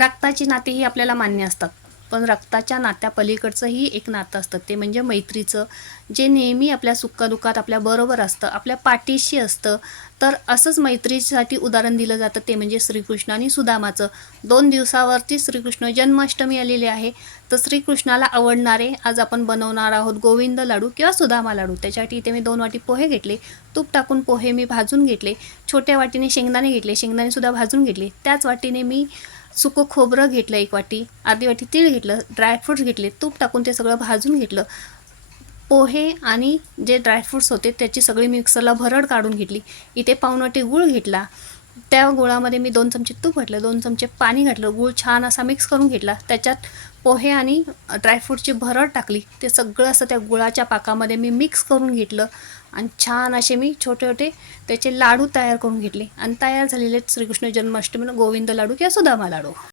रक्ताची नाती ही आपल्याला मान्य असतात, पण रक्ताच्या नात्यापलीकडचंही एक नातं असतं, ते म्हणजे मैत्रीचं, जे नेहमी आपल्या सुखदुःखात आपल्याबरोबर असतं, आपल्या पाठीशी असतं. तर असंच मैत्रीसाठी उदाहरण दिलं जातं, ते म्हणजे श्रीकृष्ण आणि सुदामाचं. 2 दिवसावरती श्रीकृष्ण जन्माष्टमी आलेली आहे. तर श्रीकृष्णाला आवडणारे आज आपण बनवणार आहोत गोविंद लाडू किंवा सुदामा लाडू. त्याच्यासाठी इथे मी 2 वाटी पोहे घेतले, तूप टाकून पोहे मी भाजून घेतले. छोट्या वाटीने शेंगदाणे घेतले, शेंगदाणेसुद्धा भाजून घेतले. त्याच वाटीने मी सुकं खोबरं घेतलं 1 वाटी, अर्धी वाटी तीळ घेतलं, ड्रायफ्रूट्स घेतले, तूप टाकून ते सगळं भाजून घेतलं. पोहे आणि जे ड्रायफ्रूट्स होते त्याची सगळी मिक्सरला भरड काढून घेतली. इथे पाऊण वाटी गूळ घेतला. त्या गुळामध्ये मी 2 चमचे तूप घातलं, 2 चमचे पाणी घातलं, गूळ छान असा मिक्स करून घेतला. त्याच्यात पोहे आणि ड्रायफ्रूटची भरड टाकली. ते सगळं असं त्या गुळाच्या पाकामध्ये मी मिक्स करून घेतलं आणि छान असे मी छोटे छोटे त्याचे लाडू तयार करून घेतले आणि तयार झालेले श्रीकृष्ण जन्माष्टमी गोविंद लाडू किंवा सुदामा लाडू.